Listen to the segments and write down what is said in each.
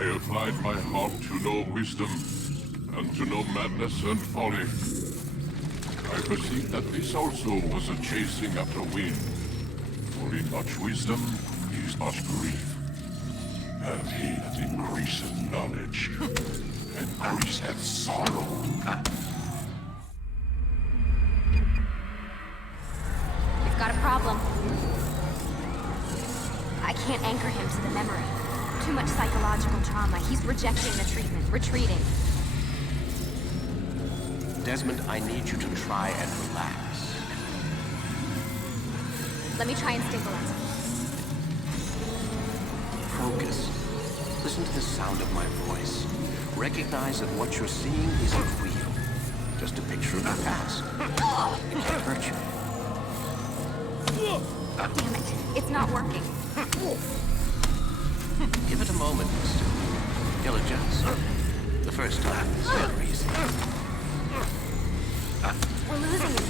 I applied my heart to know wisdom, and to know madness and folly. I perceived that this also was a chasing after wind. For in much wisdom is much grief. And he that increaseth knowledge, increaseth sorrow. We've got a problem. I can't anchor him to the memory. Too much psychological trauma. He's rejecting the treatment, retreating. Desmond, I need you to try and relax. Let me try and stabilize him. Focus. Listen to the sound of my voice. Recognize that what you're seeing isn't real. Just a picture of the past. It can't hurt you. Damn it. It's not working. Give it a moment, mister. You'll adjust. The first time is never easy. We're losing him.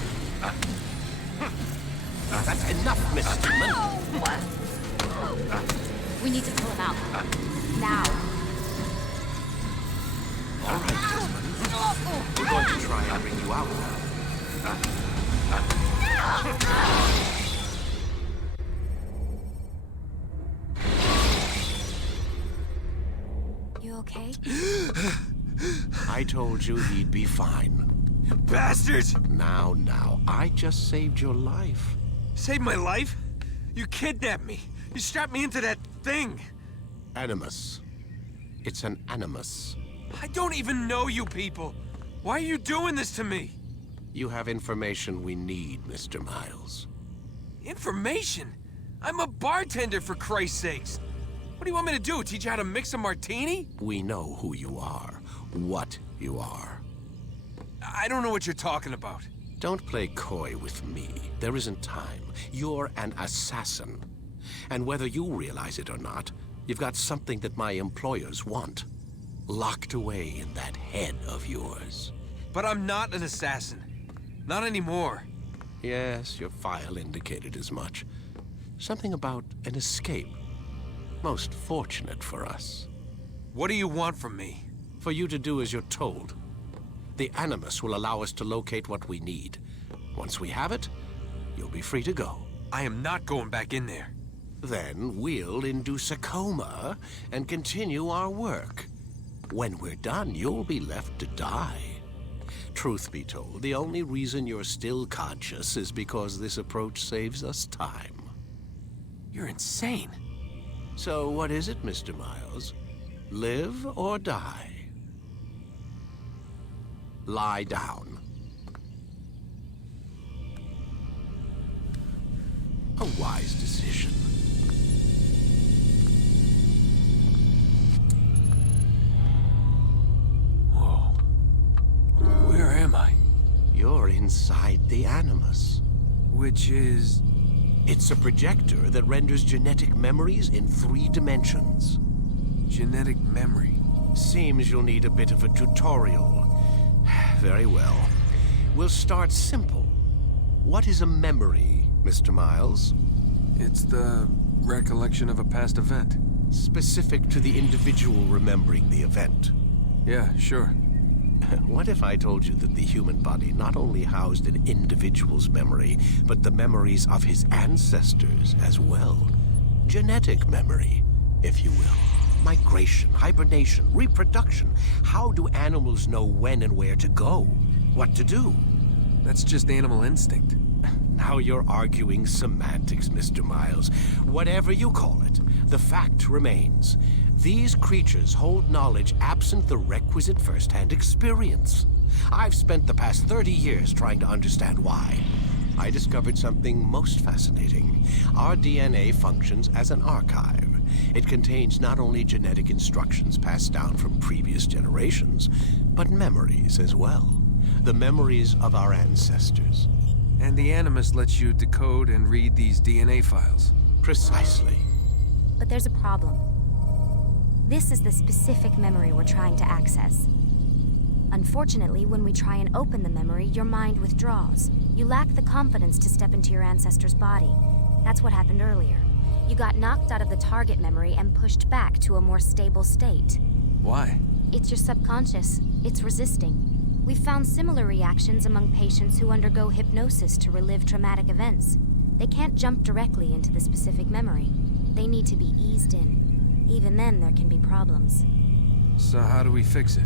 That's enough, Miss Stillman. We need to pull him out. Now. All right, Desmond. We're going to try and bring you out now. You okay? I told you he'd be fine. Bastards! Now, I just saved your life. Saved my life? You kidnapped me. You strapped me into that thing. Animus. It's an animus. I don't even know you people. Why are you doing this to me? You have information we need, Mr. Miles. Information? I'm a bartender, for Christ's sakes. What do you want me to do? Teach you how to mix a martini? We know who you are, what you are. I don't know what you're talking about. Don't play coy with me. There isn't time. You're an assassin. And whether you realize it or not, you've got something that my employers want. Locked away in that head of yours. But I'm not an assassin. Not anymore. Yes, your file indicated as much. Something about an escape. Most fortunate for us. What do you want from me? For you to do as you're told. The Animus will allow us to locate what we need. Once we have it, you'll be free to go. I am not going back in there. Then we'll induce a coma and continue our work. When we're done, you'll be left to die. Truth be told, the only reason you're still conscious is because this approach saves us time. You're insane. So what is it, Mr. Miles? Live or die? Lie down. A wise decision. Whoa. Where am I? You're inside the Animus. Which is... It's a projector that renders genetic memories in 3 dimensions. genetic memory. Seems you'll need a bit of a tutorial. Very well. We'll start simple. What is a memory, Mr. Miles? It's the recollection of a past event. Specific to the individual remembering the event. Yeah, sure. What if I told you that the human body not only housed an individual's memory, but the memories of his ancestors as well? Genetic memory, if you will. Migration, hibernation, reproduction. How do animals know when and where to go? What to do? That's just animal instinct. Now you're arguing semantics, Mr. Miles. Whatever you call it, the fact remains. These creatures hold knowledge absent the requisite first-hand experience. I've spent the past 30 years trying to understand why. I discovered something most fascinating. Our DNA functions as an archive. It contains not only genetic instructions passed down from previous generations, but memories as well. The memories of our ancestors. And the Animus lets you decode and read these DNA files. Precisely. But there's a problem. This is the specific memory we're trying to access. Unfortunately, when we try and open the memory, your mind withdraws. You lack the confidence to step into your ancestor's body. That's what happened earlier. You got knocked out of the target memory and pushed back to a more stable state. Why? It's your subconscious. It's resisting. We've found similar reactions among patients who undergo hypnosis to relive traumatic events. They can't jump directly into the specific memory. They need to be eased in. Even then, there can be problems. So how do we fix it?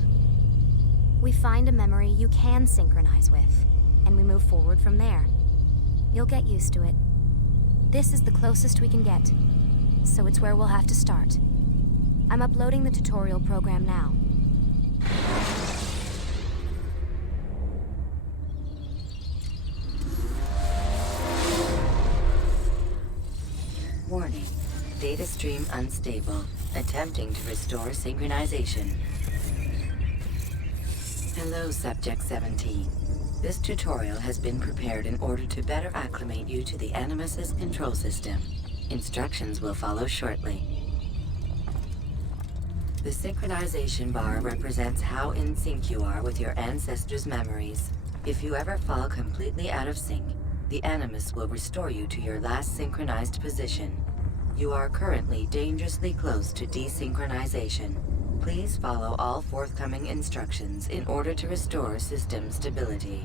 We find a memory you can synchronize with, and we move forward from there. You'll get used to it. This is the closest we can get, so it's where we'll have to start. I'm uploading the tutorial program now. Warning. Data stream unstable. Attempting to restore synchronization. Hello, Subject 17. This tutorial has been prepared in order to better acclimate you to the Animus's control system. Instructions will follow shortly. The synchronization bar represents how in sync you are with your ancestors' memories. If you ever fall completely out of sync, the Animus will restore you to your last synchronized position. You are currently dangerously close to desynchronization. Please follow all forthcoming instructions in order to restore system stability.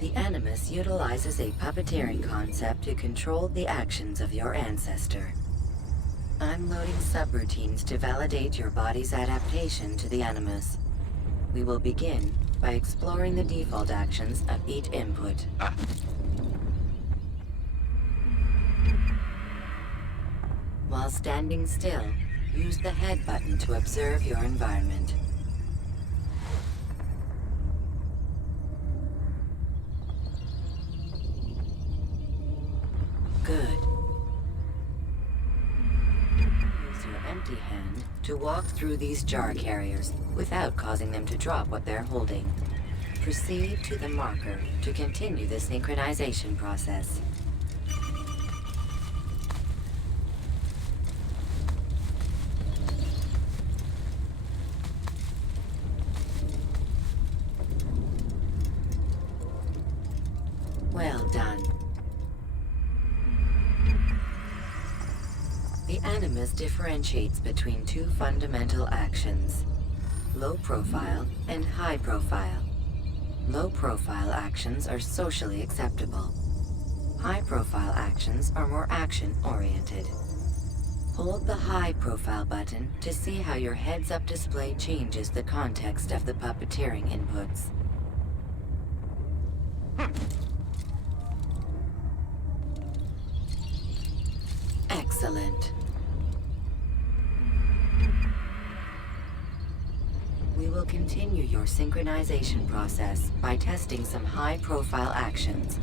The Animus utilizes a puppeteering concept to control the actions of your ancestor. I'm loading subroutines to validate your body's adaptation to the Animus. We will begin by exploring the default actions of each input. While standing still, use the head button to observe your environment. Good. Use your empty hand to walk through these jar carriers without causing them to drop what they're holding. Proceed to the marker to continue the synchronization process. Well done. The Animus differentiates between two fundamental actions: low profile and high profile. Low profile actions are socially acceptable. High profile actions are more action-oriented. Hold the high profile button to see how your heads-up display changes the context of the puppeteering inputs. Excellent. We will continue your synchronization process by testing some high-profile actions.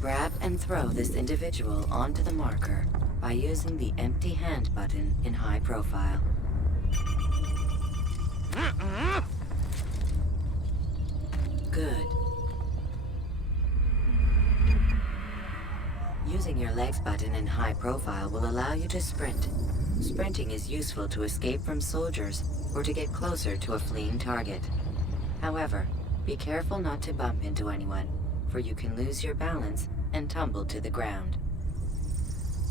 Grab and throw this individual onto the marker by using the empty hand button in high profile. Good. Using your legs button in high profile will allow you to sprint. Sprinting is useful to escape from soldiers or to get closer to a fleeing target. However, be careful not to bump into anyone, for you can lose your balance and tumble to the ground.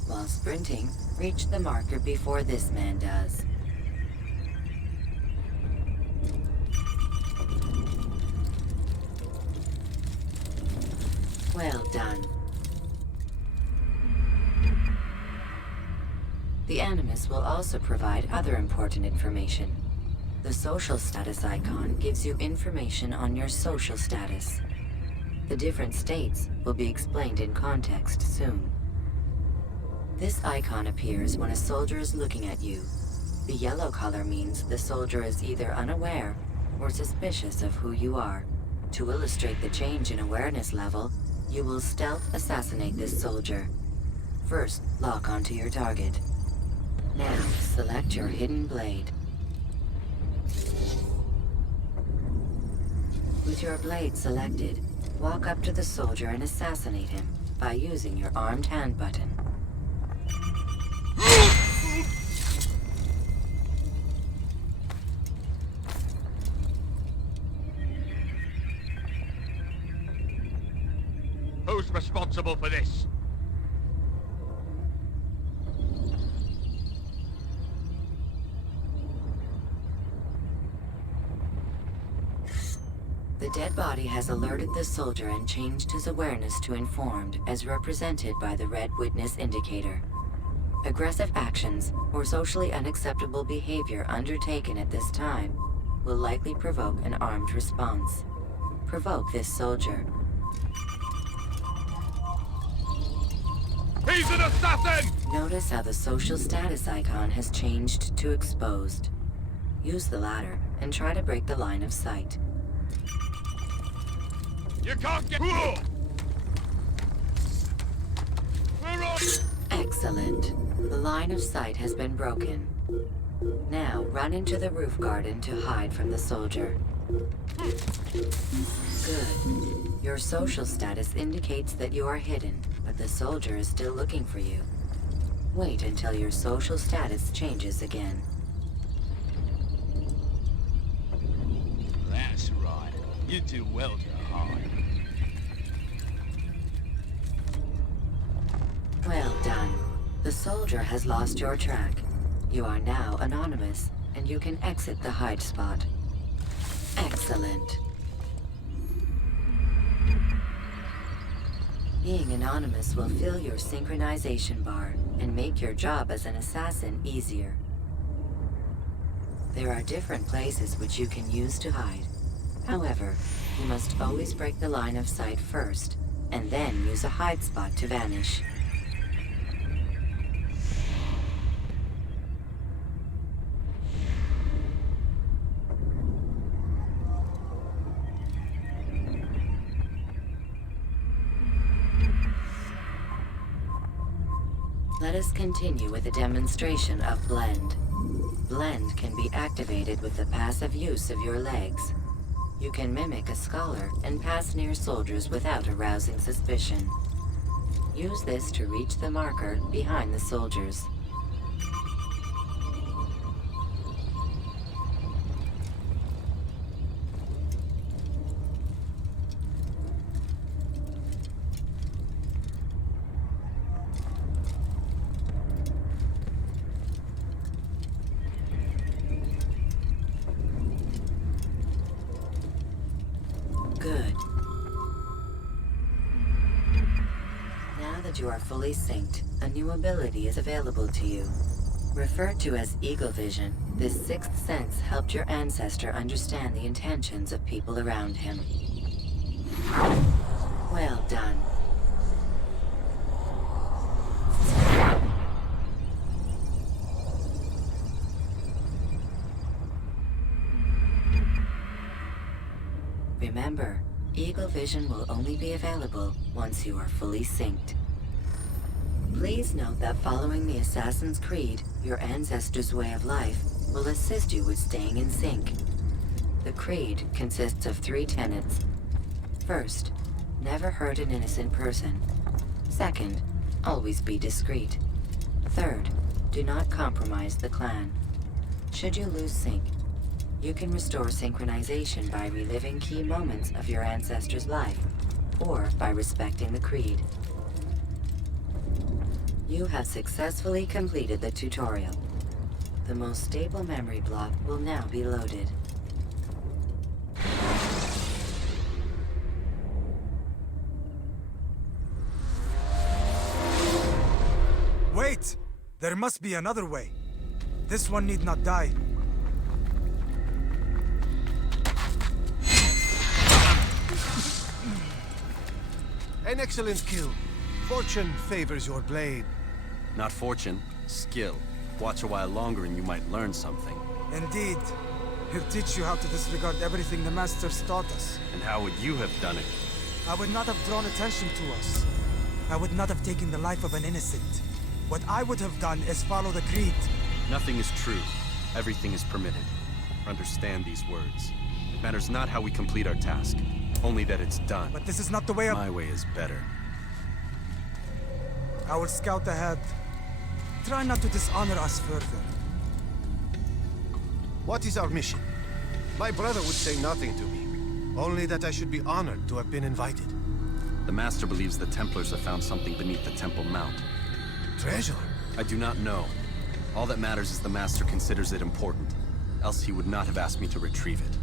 While sprinting, reach the marker before this man does. Well done. The Animus will also provide other important information. The social status icon gives you information on your social status. The different states will be explained in context soon. This icon appears when a soldier is looking at you. The yellow color means the soldier is either unaware or suspicious of who you are. To illustrate the change in awareness level, you will stealth assassinate this soldier. First, lock onto your target. Now, select your hidden blade. With your blade selected, walk up to the soldier and assassinate him by using your armed hand button. Who's responsible for this? body has alerted the soldier and changed his awareness to informed, as represented by the red witness indicator. Aggressive actions or socially unacceptable behavior undertaken at this time will likely provoke an armed response. Provoke this soldier. He's an assassin! Notice how the social status icon has changed to exposed. Use the ladder and try to break the line of sight. You can't get... Where are you? Excellent. The line of sight has been broken. Now run into the roof garden to hide from the soldier. Good. Your social status indicates that you are hidden, but the soldier is still looking for you. Wait until your social status changes again. That's right. You do well to hide. Well done. The soldier has lost your track. You are now anonymous, and you can exit the hide spot. Excellent. Being anonymous will fill your synchronization bar and make your job as an assassin easier. There are different places which you can use to hide. However, you must always break the line of sight first, and then use a hide spot to vanish. Let us continue with a demonstration of Blend. Blend can be activated with the passive use of your legs. You can mimic a scholar and pass near soldiers without arousing suspicion. Use this to reach the marker behind the soldiers. Good. Now that you are fully synced, a new ability is available to you. Referred to as Eagle Vision, this sixth sense helped your ancestor understand the intentions of people around him. Well done. Remember, Eagle Vision will only be available once you are fully synced. Please note that following the Assassin's Creed, your ancestors' way of life will assist you with staying in sync. The Creed consists of 3 tenets. First, never hurt an innocent person. Second, always be discreet. Third, do not compromise the clan. Should you lose sync, you can restore synchronization by reliving key moments of your ancestor's life, or by respecting the Creed. You have successfully completed the tutorial. The most stable memory block will now be loaded. Wait! There must be another way. This one need not die. An excellent kill. Fortune favors your blade. Not fortune, skill. Watch a while longer and you might learn something. Indeed. He'll teach you how to disregard everything the Masters taught us. And how would you have done it? I would not have drawn attention to us. I would not have taken the life of an innocent. What I would have done is follow the Creed. Nothing is true. Everything is permitted. Understand these words. It matters not how we complete our task, only that it's done. But this is not the way of... My way is better. I will scout ahead. Try not to dishonor us further. What is our mission? My brother would say nothing to me. Only that I should be honored to have been invited. The Master believes the Templars have found something beneath the Temple Mount. Treasure? I do not know. All that matters is the Master considers it important. Else he would not have asked me to retrieve it.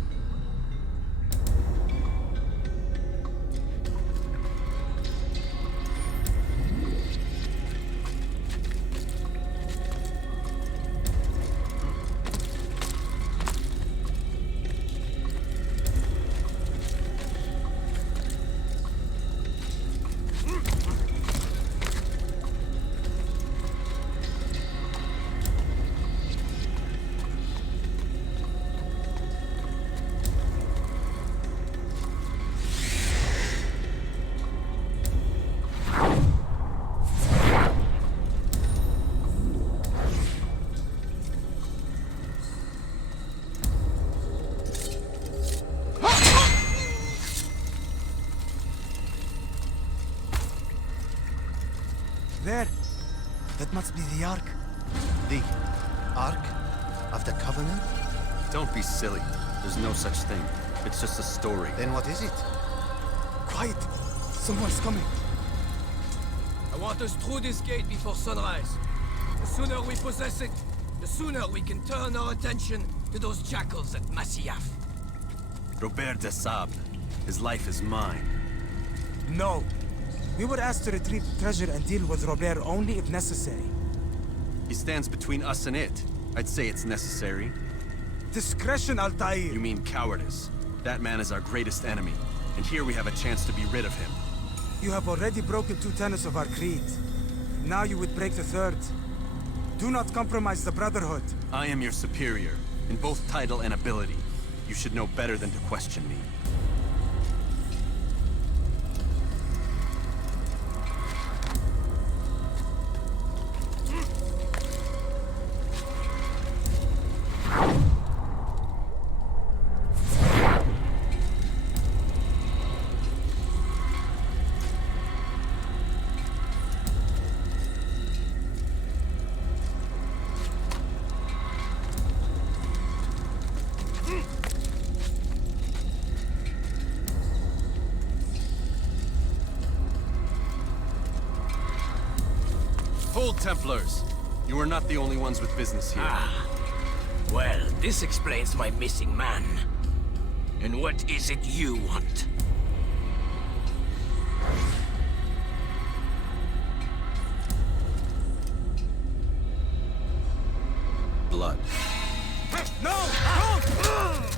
There. That must be the Ark. The Ark of the Covenant? Don't be silly. There's no such thing. It's just a story. Then what is it? Quiet! Someone's coming. I want us through this gate before sunrise. The sooner we possess it, the sooner we can turn our attention to those jackals at Masyaf. Robert de Sable. His life is mine. No. We were asked to retrieve the treasure and deal with Robert only if necessary. He stands between us and it. I'd say it's necessary. Discretion, Altair! You mean cowardice. That man is our greatest enemy, and here we have a chance to be rid of him. You have already broken 2 tenets of our creed. Now you would break the 3rd. Do not compromise the Brotherhood. I am your superior, in both title and ability. You should know better than to question me. Hold, Templars! You are not the only ones with business here. Well, this explains my missing man. And what is it you want? Blood. No! Don't!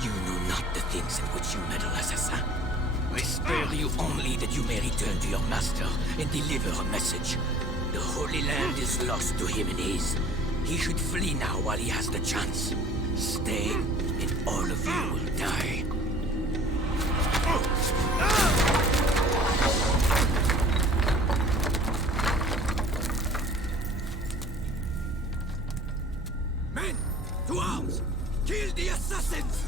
You know not the things in which you meddle, assassin. I spare you only that you may return to your master and deliver a message. The Holy Land is lost to him and his. He should flee now while he has the chance. Stay, and all of you will die. Men, to arms! Kill the assassins!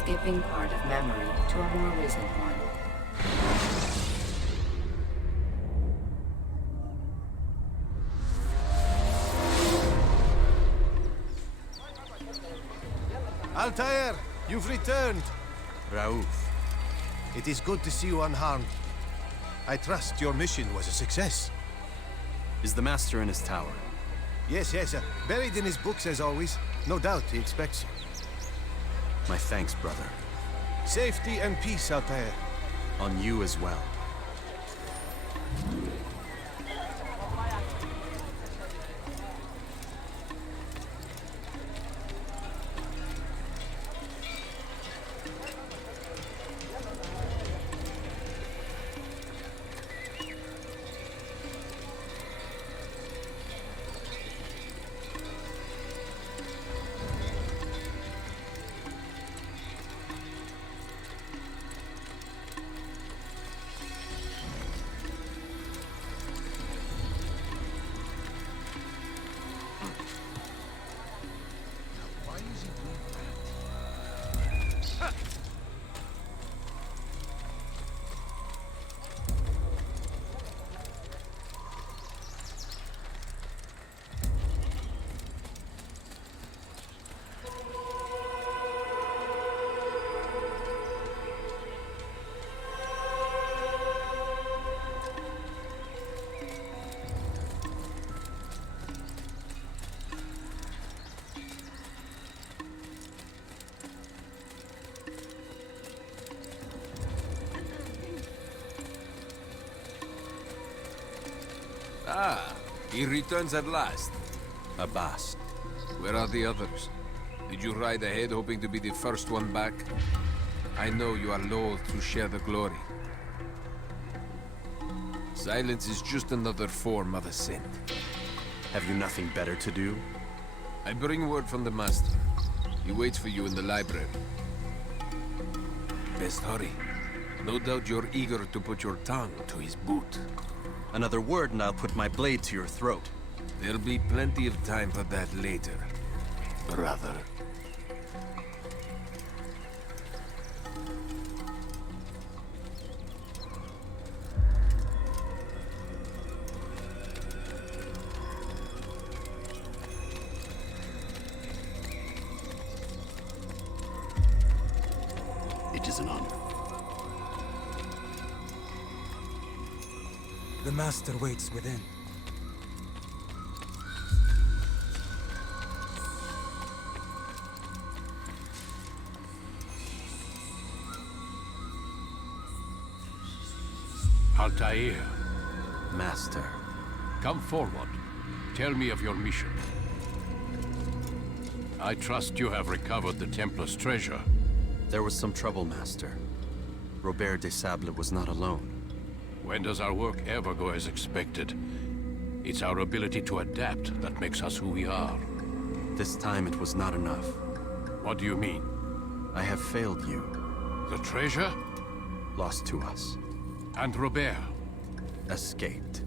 Skipping part of memory to a more recent one. Altair, you've returned. Raouf. It is good to see you unharmed. I trust your mission was a success. Is the Master in his tower? Yes, buried in his books as always. No doubt he expects you. My thanks, brother. Safety and peace, Altair. On you as well. Ah, he returns at last. Abbas. Where are the others? Did you ride ahead hoping to be the first one back? I know you are loath to share the glory. Silence is just another form of assent. Have you nothing better to do? I bring word from the Master. He waits for you in the library. Best hurry. No doubt you're eager to put your tongue to his boot. Another word and I'll put my blade to your throat. There'll be plenty of time for that later, brother. It is an honor. The Master waits within. Altair, Master. come forward. Tell me of your mission. I trust you have recovered the Templar's treasure. There was some trouble, Master. Robert de Sable was not alone. When does our work ever go as expected? It's our ability to adapt that makes us who we are. This time it was not enough. What do you mean? I have failed you. The treasure? Lost to us. And Robert? Escaped.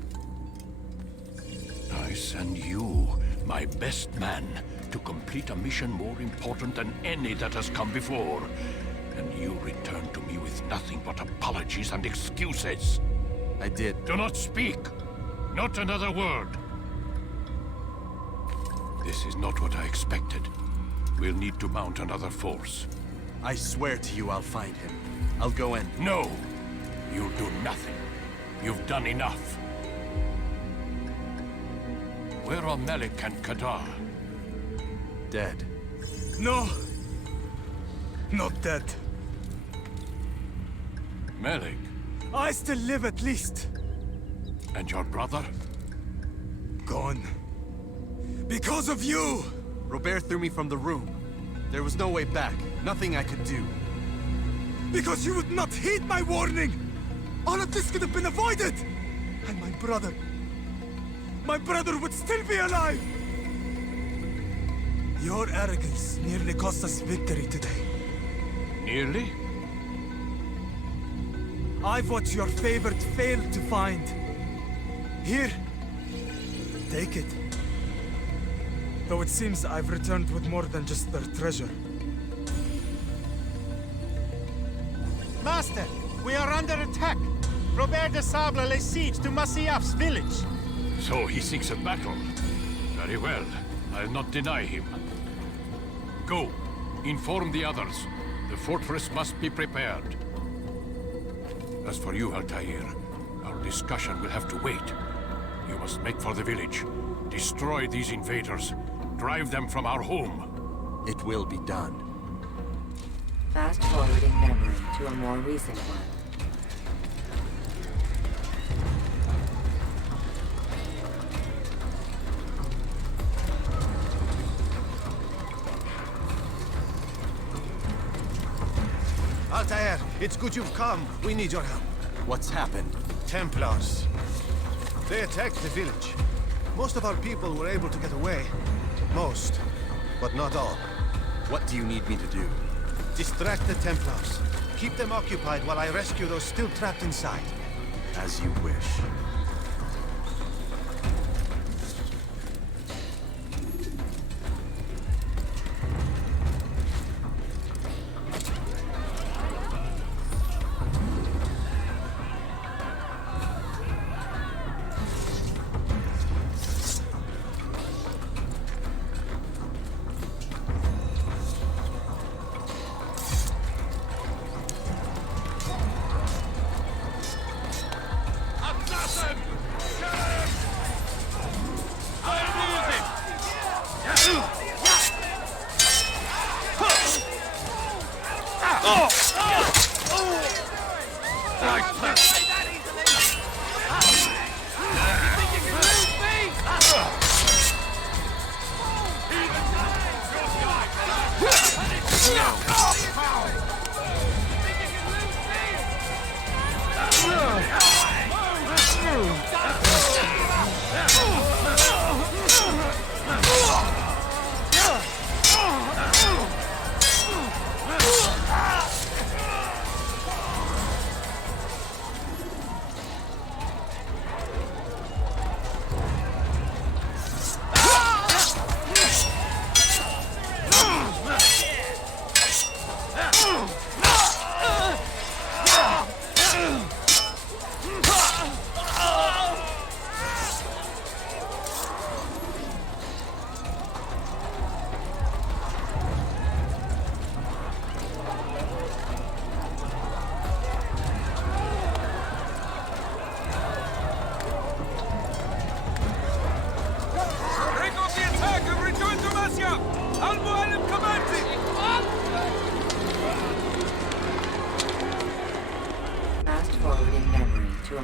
I send you, my best man, to complete a mission more important than any that has come before. And you return to me with nothing but apologies and excuses. I did. Do not speak! Not another word! This is not what I expected. We'll need to mount another force. I swear to you I'll find him. I'll go in. No! You'll do nothing. You've done enough. Where are Melik and Kadar? Dead. No! Not dead. Melik? I still live at least. And your brother? Gone. Because of you! Robert threw me from the room. There was no way back. Nothing I could do. Because you would not heed my warning! All of this could have been avoided! And my brother... my brother would still be alive! Your arrogance nearly cost us victory today. Nearly? I've what your favorite failed to find. Here. Take it. Though it seems I've returned with more than just their treasure. Master, we are under attack. Robert de Sable lays siege to Masyaf's village. So he seeks a battle. Very well. I'll not deny him. Go. Inform the others. The fortress must be prepared. As for you, Altair, our discussion will have to wait. You must make for the village. Destroy these invaders. Drive them from our home. It will be done. Fast-forwarding memory to a more recent one. Altair, it's good you've come. We need your help. What's happened? Templars. They attacked the village. Most of our people were able to get away. Most, but not all. What do you need me to do? Distract the Templars. Keep them occupied while I rescue those still trapped inside. As you wish.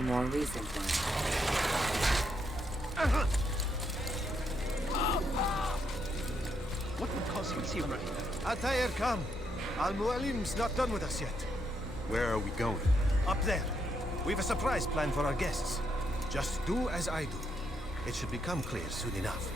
more recent one. What would cause him to run? Altair, come. Al-Mualim's not done with us yet. Where are we going? Up there. We've a surprise plan for our guests. Just do as I do. It should become clear soon enough.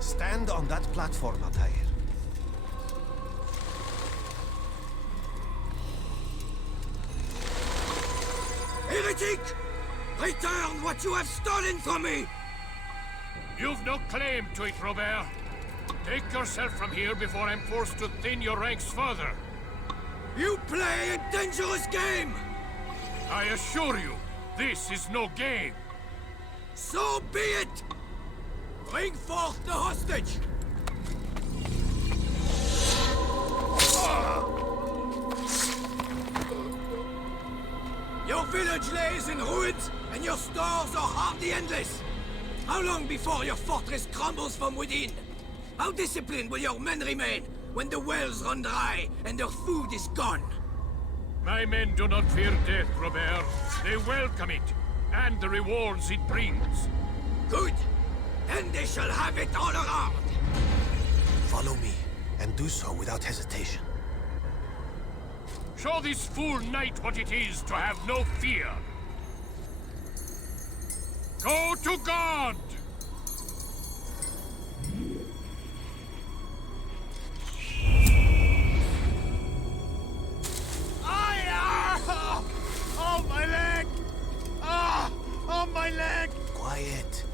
Stand on that platform, Altair. Heretic! Return what you have stolen from me! You've no claim to it, Robert. Take yourself from here before I'm forced to thin your ranks further. You play a dangerous game! I assure you, this is no game. So be it! Bring forth the hostage! Your village lays in ruins, and your stores are hardly endless. How long before your fortress crumbles from within? How disciplined will your men remain when the wells run dry and their food is gone? My men do not fear death, Robert. They welcome it, and the rewards it brings. Good! Then they shall have it all around! Follow me, and do so without hesitation. Show this fool knight what it is to have no fear. Go to God! Oh, my leg! Ah! Oh, my leg! Quiet,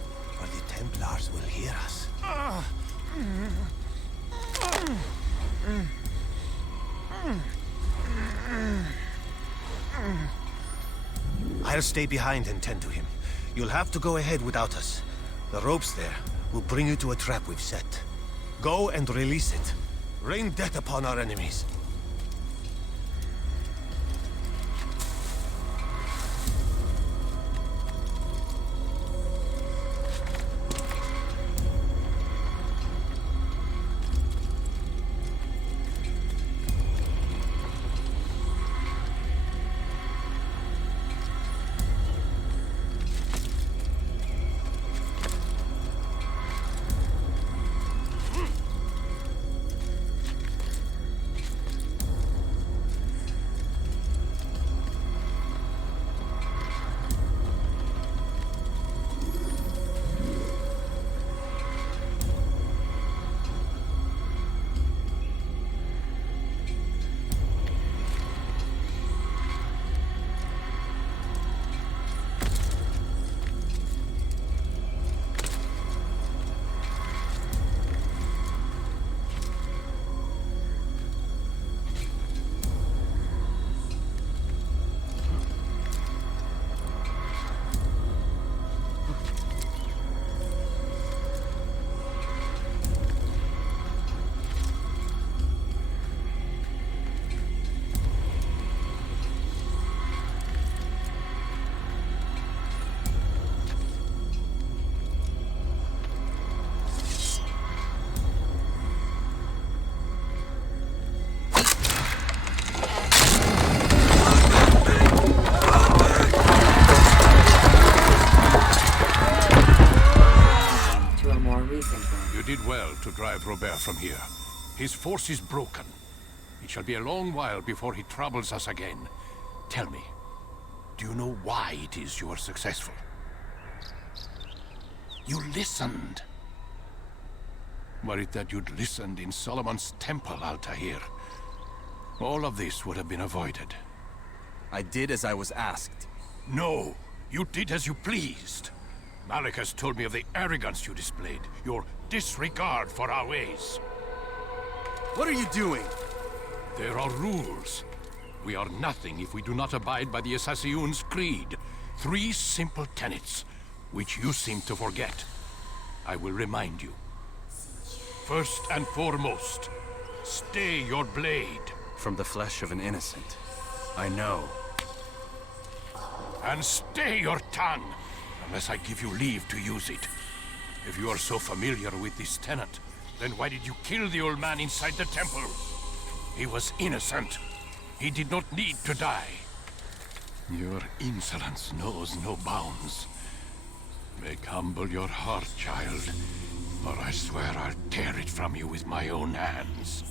or the Templars will hear us. I'll stay behind and tend to him. You'll have to go ahead without us. The ropes there will bring you to a trap we've set. Go and release it. Rain death upon our enemies. To drive Robert from here. His force is broken. It shall be a long while before he troubles us again. Tell me, do you know why it is you are successful? You listened. Were it that you'd listened in Solomon's temple, Altair, all of this would have been avoided. I did as I was asked. No, you did as you pleased. Malik has told me of the arrogance you displayed, your disregard for our ways. What are you doing? There are rules. We are nothing if we do not abide by the Assassin's creed. 3 simple tenets, which you seem to forget. I will remind you. First and foremost, Stay your blade. From the flesh of an innocent. I know. And stay your tongue, unless I give you leave to use it. If you are so familiar with this tenant, then why did you kill the old man inside the temple? He was innocent. He did not need to die. Your insolence knows no bounds. Make humble your heart, child, or I swear I'll tear it from you with my own hands.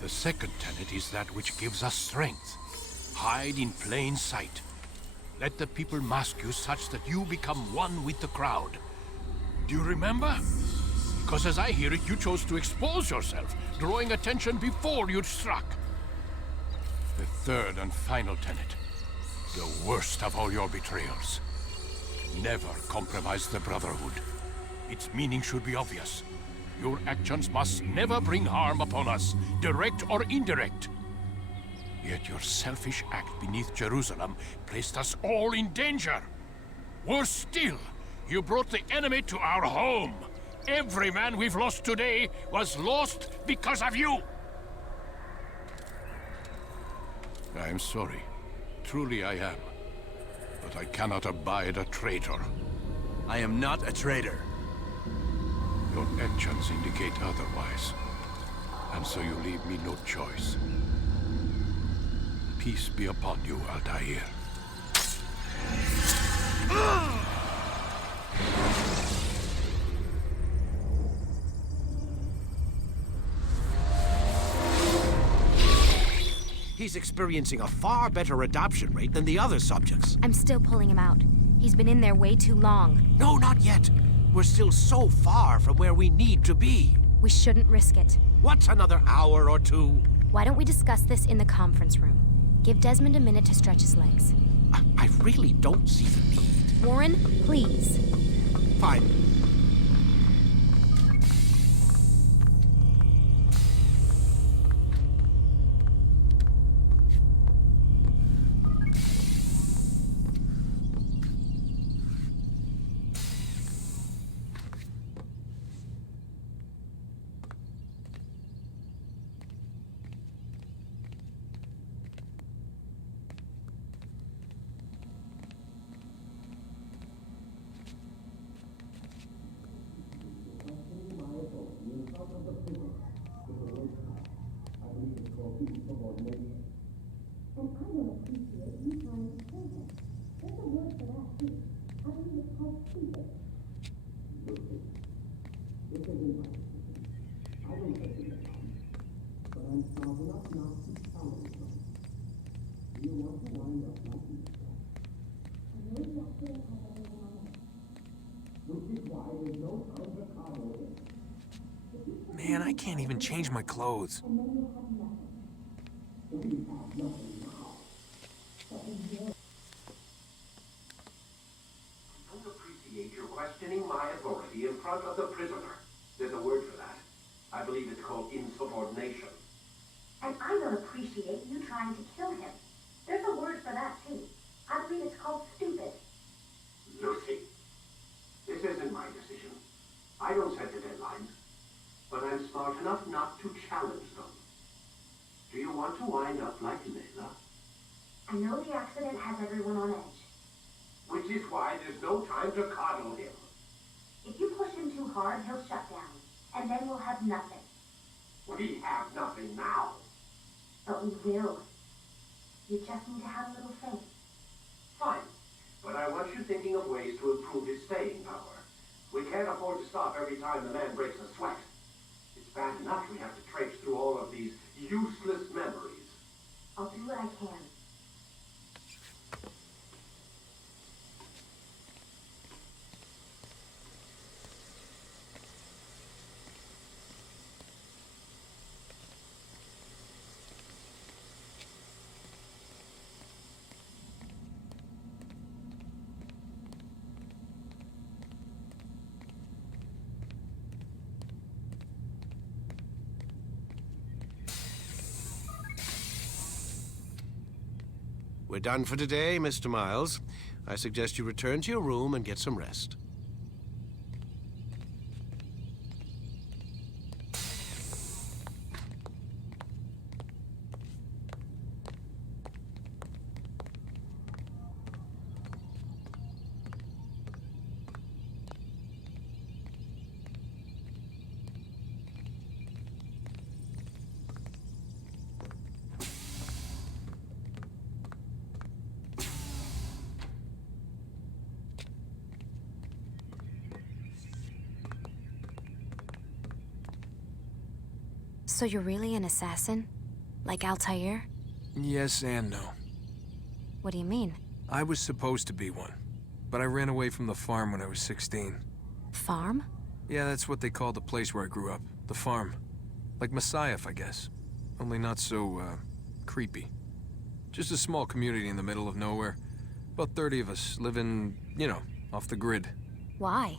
The second tenet is that which gives us strength. Hide in plain sight. Let the people mask you such that you become one with the crowd. Do you remember? Because as I hear it, you chose to expose yourself, drawing attention before you'd struck. The third and final tenet. The worst of all your betrayals. Never compromise the Brotherhood. Its meaning should be obvious. Your actions must never bring harm upon us, direct or indirect. Yet your selfish act beneath Jerusalem placed us all in danger. Worse still, you brought the enemy to our home. Every man we've lost today was lost because of you. I'm sorry. Truly I am. But I cannot abide a traitor. I am not a traitor. Your actions indicate otherwise. And so you leave me no choice. Peace be upon you, Altair. He's experiencing a far better adoption rate than the other subjects. I'm still pulling him out. He's been in there way too long. No, not yet. We're still so far from where we need to be. We shouldn't risk it. What's another hour or two? Why don't we discuss this in the conference room? Give Desmond a minute to stretch his legs. I really don't see the need. Warren, please. Fine. Man, I can't even change my clothes. I don't appreciate your questioning my authority in front of the prisoner. There's a word for that. I believe it's called insubordination. And I don't appreciate you trying to kill him. There's a word for that, too. I believe it's called stupid. Lucy, this isn't my decision. I don't set the deadlines. But I'm smart enough not to challenge them. Do you want to wind up like Layla? I know the accident has everyone on edge. Which is why there's no time to coddle him. If you push him too hard, he'll shut down. And then we'll have nothing. We have nothing now. But we will. You just need to have a little faith. Fine. But I want you thinking of ways to improve his staying power. We can't afford to stop every time the man breaks a sweat. It's bad enough we have to traipse through all of these useless memories. I'll do what I can. We're done for today, Mr. Miles. I suggest you return to your room and get some rest. So you're really an assassin? Like Altair? Yes and no. What do you mean? I was supposed to be one, but I ran away from the farm when I was 16. Farm? Yeah, that's what they called the place where I grew up. The farm. Like Messiah, I guess. Only not so, creepy. Just a small community in the middle of nowhere. About 30 of us living, you know, off the grid. Why?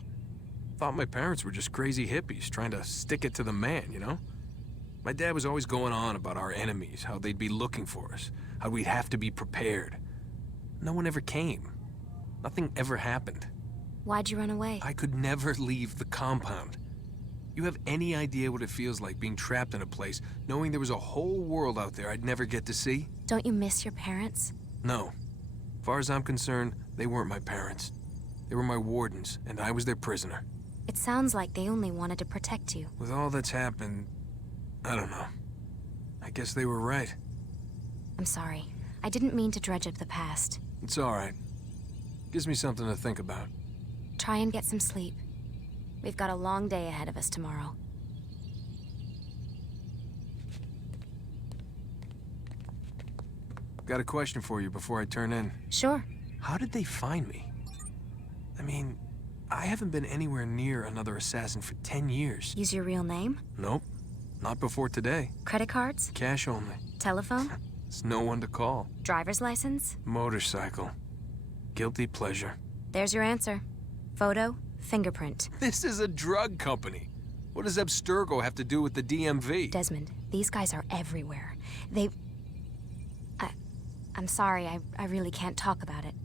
Thought my parents were just crazy hippies trying to stick it to the man, you know? My dad was always going on about our enemies, how they'd be looking for us, how we'd have to be prepared. No one ever came. Nothing ever happened. Why'd you run away? I could never leave the compound. You have any idea what it feels like being trapped in a place, knowing there was a whole world out there I'd never get to see? Don't you miss your parents? No. Far as I'm concerned, they weren't my parents. They were my wardens, and I was their prisoner. It sounds like they only wanted to protect you. With all that's happened, I don't know. I guess they were right. I'm sorry. I didn't mean to dredge up the past. It's all right. Gives me something to think about. Try and get some sleep. We've got a long day ahead of us tomorrow. Got a question for you before I turn in. Sure. How did they find me? I mean, I haven't been anywhere near another assassin for 10 years. Use your real name? Nope. Not before today. Credit cards? Cash only. Telephone? There's no one to call. Driver's license? Motorcycle. Guilty pleasure. There's your answer. Photo, fingerprint. This is a drug company. What does Abstergo have to do with the DMV? Desmond, these guys are everywhere. I'm sorry, I really can't talk about it.